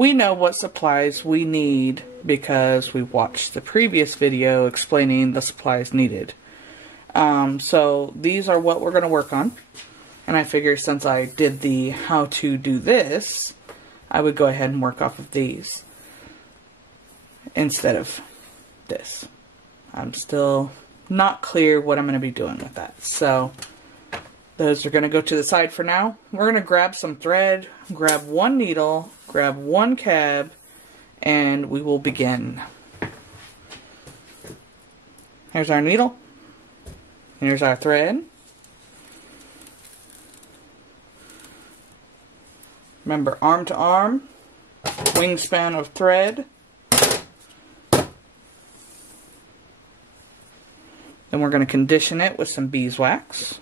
we know what supplies we need because we watched the previous video explaining the supplies needed. So these are what we're going to work on. And I figure since I did the how to do this, I would go ahead and work off of these instead of this. I'm still not clear what I'm going to be doing with that. So those are going to go to the side for now. We're going to grab some thread, grab one needle, grab one cab, and we will begin. Here's our needle. Here's our thread. Remember, arm to arm, wingspan of thread. Then we're going to condition it with some beeswax.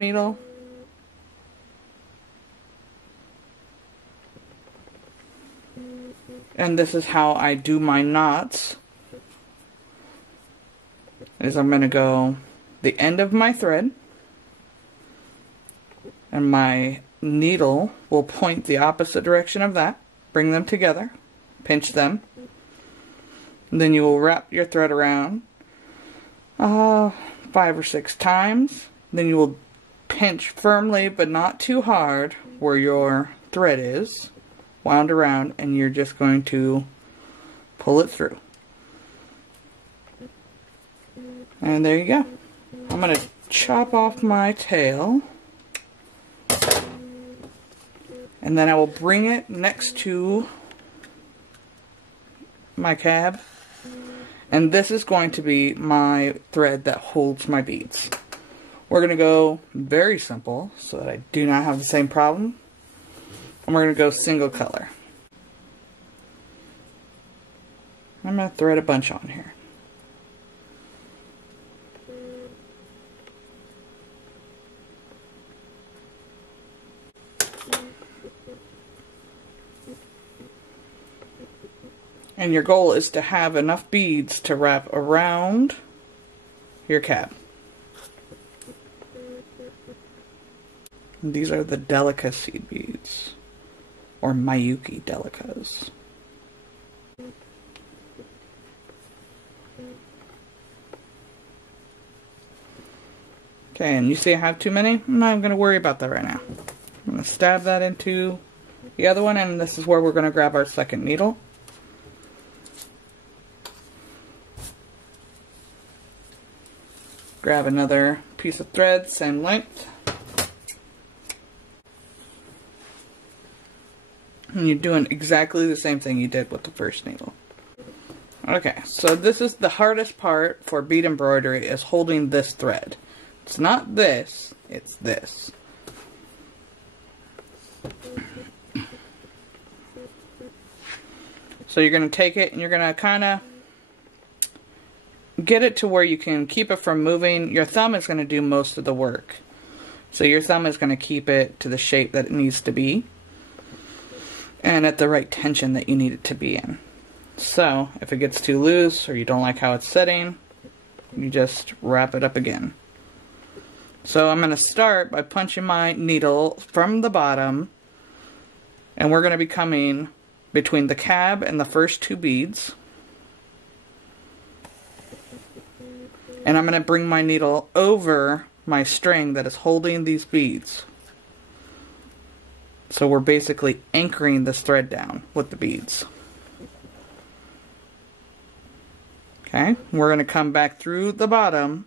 Needle. And this is how I do my knots. Is I'm going to go the end of my thread, and my needle will point the opposite direction of that. Bring them together, pinch them, and then you will wrap your thread around 5 or 6 times. Then you will pinch firmly but not too hard where your thread is wound around, and you're just going to pull it through. And there you go. I'm going to chop off my tail, and then I will bring it next to my cab, and this is going to be my thread that holds my beads. We're going to go very simple so that I do not have the same problem. And we're going to go single color. I'm going to thread a bunch on here. And your goal is to have enough beads to wrap around your cab. And these are the delicacy beads, or Miyuki delicas. Okay, and you see I have too many? I'm not going to worry about that right now. I'm going to stab that into the other one, and this is where we're going to grab our second needle. Grab another piece of thread, same length. And you're doing exactly the same thing you did with the first needle. Okay, so this is the hardest part for bead embroidery, is holding this thread. It's not this, it's this. So you're going to take it and you're going to kind of get it to where you can keep it from moving. Your thumb is going to do most of the work. So your thumb is going to keep it to the shape that it needs to be, and at the right tension that you need it to be in. So if it gets too loose or you don't like how it's sitting, you just wrap it up again. So I'm going to start by punching my needle from the bottom, and we're going to be coming between the cab and the first 2 beads. And I'm going to bring my needle over my string that is holding these beads. So we're basically anchoring this thread down with the beads. Okay, we're going to come back through the bottom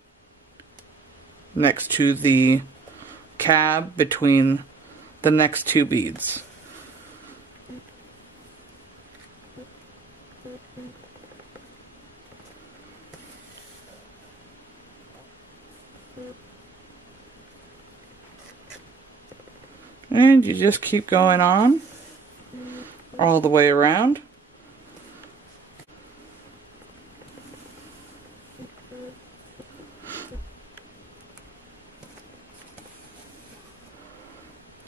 next to the cab between the next 2 beads. And you just keep going on all the way around.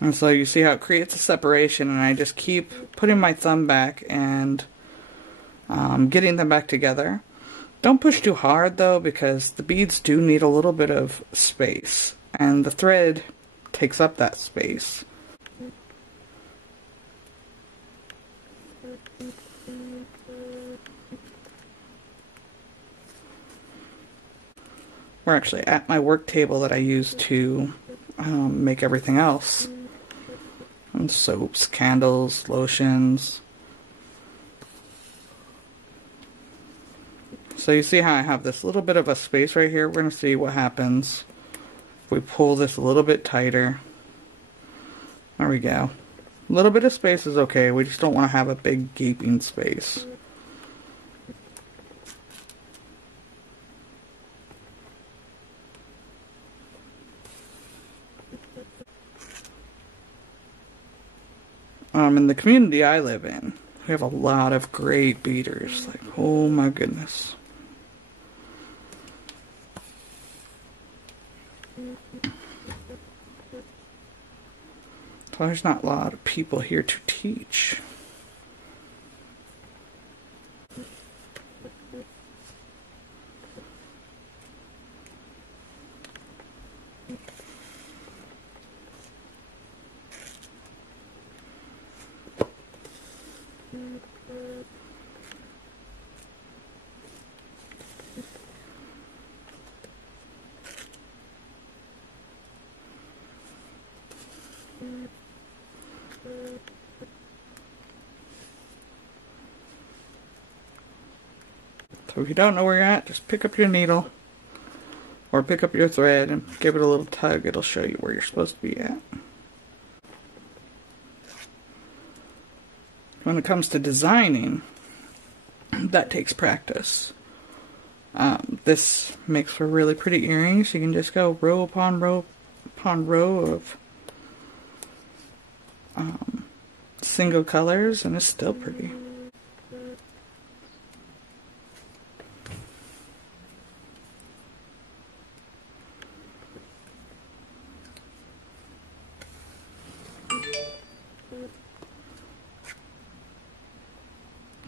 And so you see how it creates a separation, and I just keep putting my thumb back and getting them back together. Don't push too hard though, because the beads do need a little bit of space, and the thread takes up that space. We're actually at my work table that I use to make everything else. And soaps, candles, lotions. So you see how I have this little bit of a space right here? We're going to see what happens if we pull this a little bit tighter. There we go. A little bit of space is okay. We just don't want to have a big gaping space. In the community I live in, we have a lot of great beaders. Like, oh my goodness. So there's not a lot of people here to teach. So if you don't know where you're at, just pick up your needle or pick up your thread and give it a little tug. It'll show you where you're supposed to be at. When it comes to designing, that takes practice. This makes for really pretty earrings. You can just go row upon row upon row of single colors, and it's still pretty.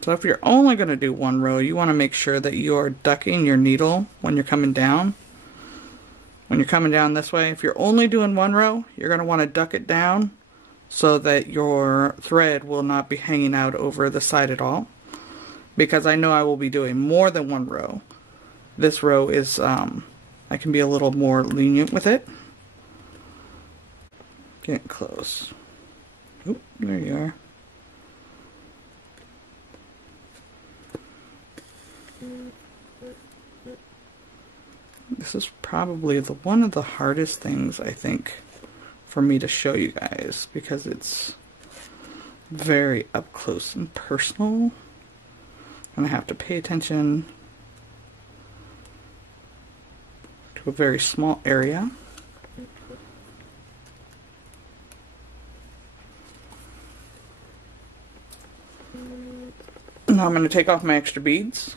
So if you're only going to do one row, you want to make sure that you're ducking your needle when you're coming down. When you're coming down this way, if you're only doing one row, you're going to want to duck it down so that your thread will not be hanging out over the side at all. Because I know I will be doing more than one row. This row is, I can be a little more lenient with it. Getting close. Oop, there you are. This is probably one of the hardest things, I think, for me to show you guys, because it's very up close and personal, and I have to pay attention to a very small area. Now I'm going to take off my extra beads.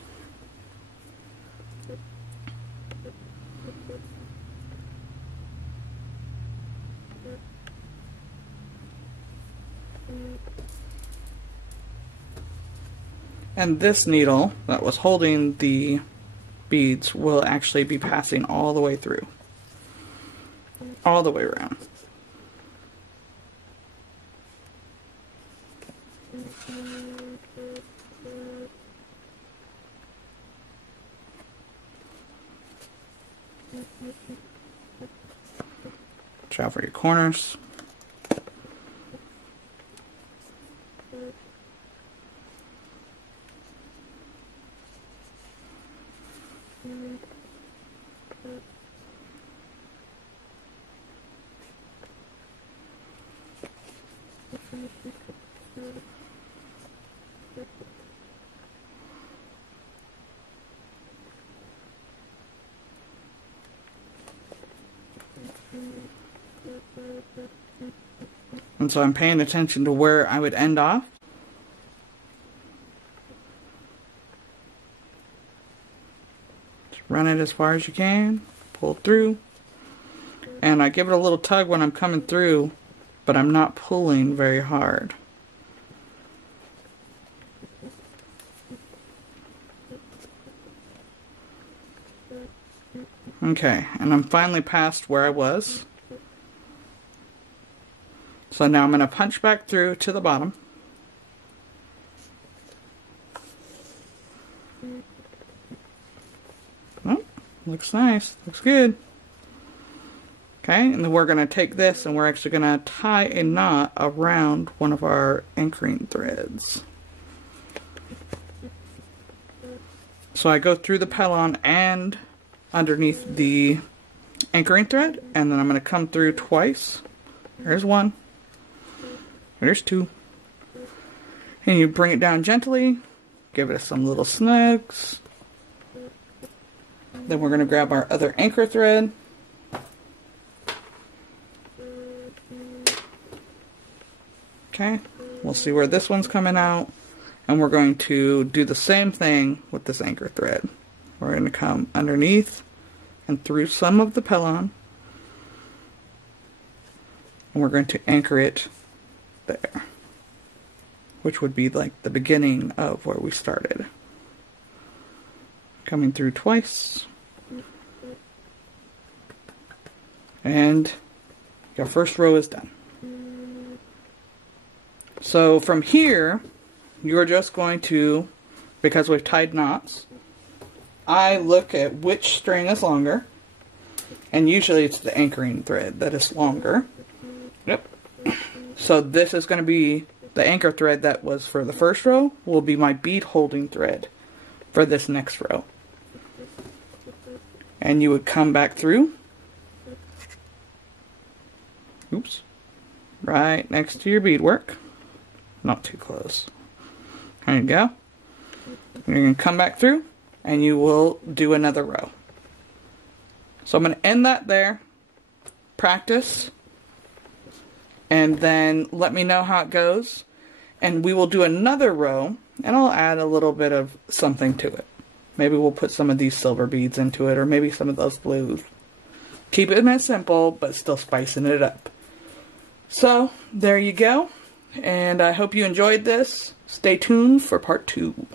And this needle that was holding the beads will actually be passing all the way through. All the way around. Watch out for your corners. And so I'm paying attention to where I would end off. Just run it as far as you can, pull through. And I give it a little tug when I'm coming through but I'm not pulling very hard. Okay, and I'm finally past where I was. So now I'm going to punch back through to the bottom. Oh, looks nice. Looks good. Okay, and then we're going to take this and we're actually going to tie a knot around one of our anchoring threads. So I go through the pellon and underneath the anchoring thread, and then I'm going to come through twice. There's one. There's two. And you bring it down gently, give it some little snags. Then we're going to grab our other anchor thread. Okay, we'll see where this one's coming out. And we're going to do the same thing with this anchor thread. We're going to come underneath and through some of the pellon. And we're going to anchor it there, which would be like the beginning of where we started. Coming through twice. And your first row is done. So from here, you're just going to, because we've tied knots, I look at which string is longer, and usually it's the anchoring thread that is longer. Yep. So this is going to be the anchor thread that was for the first row, will be my bead holding thread for this next row. And you would come back through. Oops. Right next to your beadwork. Not too close. There you go. You're going to come back through and you will do another row. So I'm going to end that there. Practice. And then let me know how it goes. And we will do another row and I'll add a little bit of something to it. Maybe we'll put some of these silver beads into it, or maybe some of those blues. Keep it nice simple, but still spicing it up. So, there you go. And I hope you enjoyed this. Stay tuned for part 2.